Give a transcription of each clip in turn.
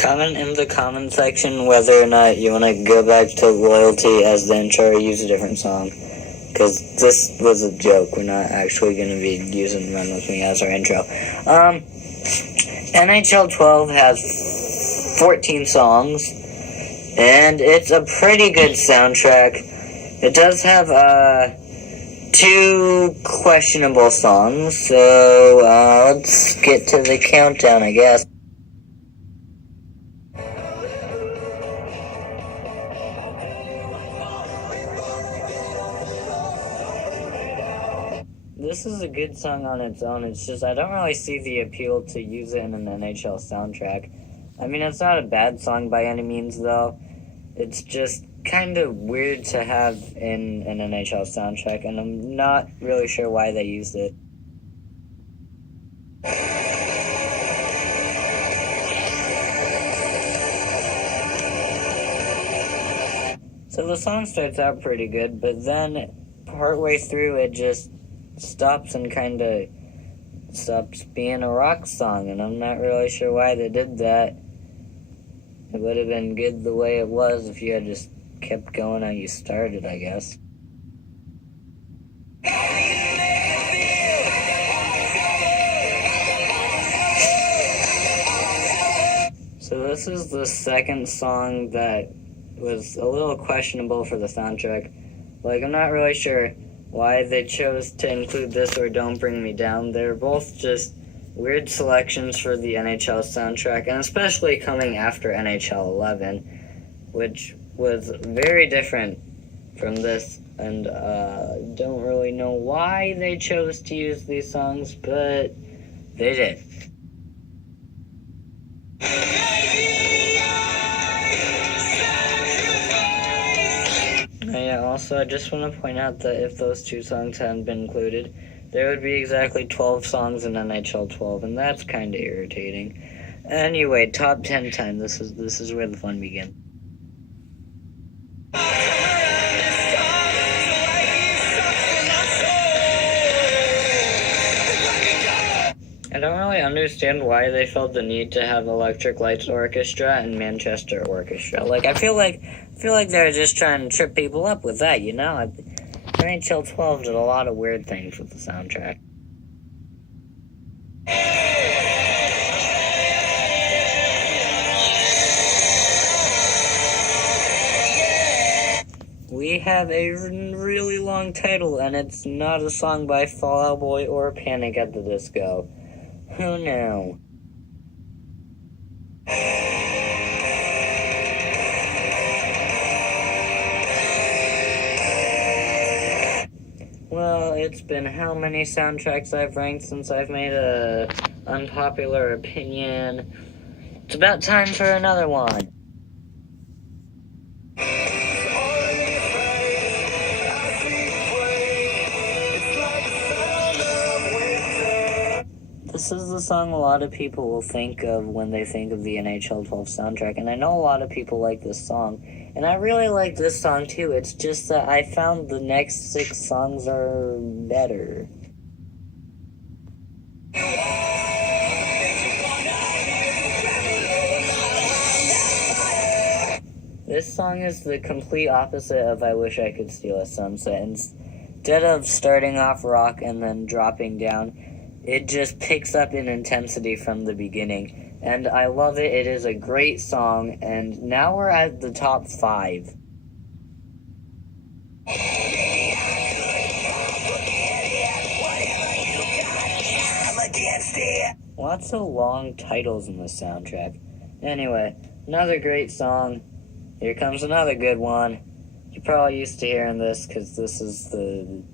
Comment in the comment section whether or not you want to go back to Loyalty as the intro or use a different song. Because this was a joke. We're not actually going to be using Run With Me as our intro. NHL12 has 14 songs, and it's a pretty good soundtrack. It does have 2 questionable songs, so let's get to the countdown, I guess. This is a good song on its own. It's just I don't really see the appeal to use it in an NHL soundtrack. I mean, it's not a bad song by any means, though. It's just kind of weird to have in an NHL soundtrack, and I'm not really sure why they used it. So the song starts out pretty good, but then partway through it just stops and kind of stops being a rock song, and I'm not really sure why they did that. It would have been good the way it was if you had just kept going how you started, I guess. So this is the second song that was a little questionable for the soundtrack. Like, I'm not really sure why they chose to include this or Don't Bring Me Down. They're both just weird selections for the NHL soundtrack, and especially coming after NHL11, which was very different from this, and don't really know why they chose to use these songs, but they did. Yeah, also, I just want to point out that if those 2 songs hadn't been included, there would be exactly 12 songs in NHL12, and that's kind of irritating. Anyway, top 10 time. This is where the fun begins. I don't really understand why they felt the need to have Electric Lights Orchestra and Manchester Orchestra. Like, I feel like they're just trying to trip people up with that, you know? NHL12 did a lot of weird things with the soundtrack. We have a really long title, and it's not a song by Fall Out Boy or Panic at the Disco. Who knew? Well, it's been how many soundtracks I've ranked since I've made a unpopular opinion. It's about time for another one. This is the song a lot of people will think of when they think of the NHL12 soundtrack, and I know a lot of people like this song, and I really like this song too. It's just that I found the next 6 songs are better. This song is the complete opposite of I Wish I Could Steal a Sunset. Instead of starting off rock and then dropping down, it just picks up in intensity from the beginning, and I love it. It is a great song, and now we're at the top 5. Lots of long titles in the soundtrack. Anyway, another great song. Here comes another good one. You're probably used to hearing this because this is the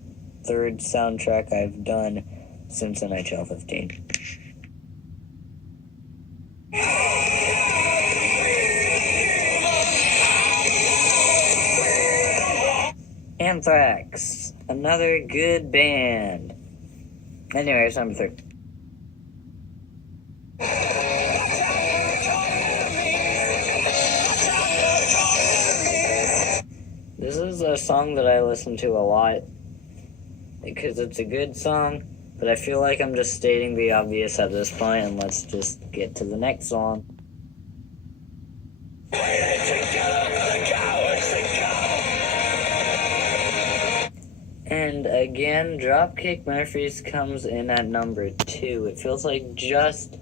3rd soundtrack I've done since NHL15. Anthrax, another good band. Anyways, number 3. This is a song that I listen to a lot because it's a good song. But I feel like I'm just stating the obvious at this point, and let's just get to the next song. And again, Dropkick Murphys comes in at number 2. It feels like just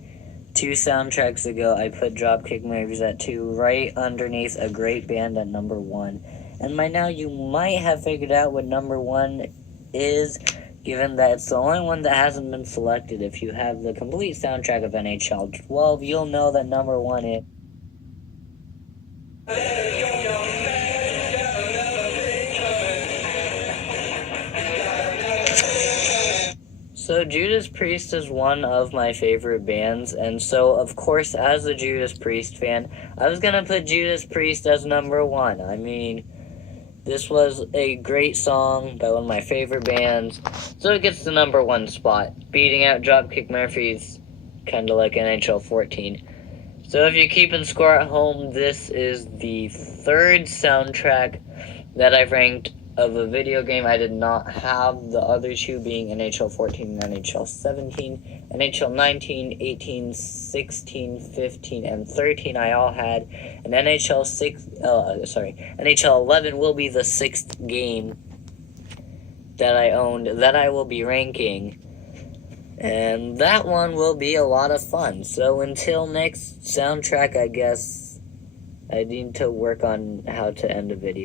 2 soundtracks ago I put Dropkick Murphys at 2, right underneath A Great Band at number 1. And by now you might have figured out what number 1 is, given that it's the only one that hasn't been selected. If you have the complete soundtrack of NHL12, you'll know that number 1 is... So Judas Priest is one of my favorite bands, and so of course as a Judas Priest fan, I was gonna put Judas Priest as number 1. I mean, this was a great song by one of my favorite bands, so it gets the number 1 spot, beating out Dropkick Murphys, kinda like NHL 14. So if you're keeping score at home, this is the 3rd soundtrack that I've ranked of a video game. I did not have the other 2 being NHL 14 and NHL 17. NHL 19, 18, 16, 15, and 13 I all had. And NHL 11 will be the 6th game that I owned that I will be ranking. And that one will be a lot of fun. So until next soundtrack, I guess I need to work on how to end a video.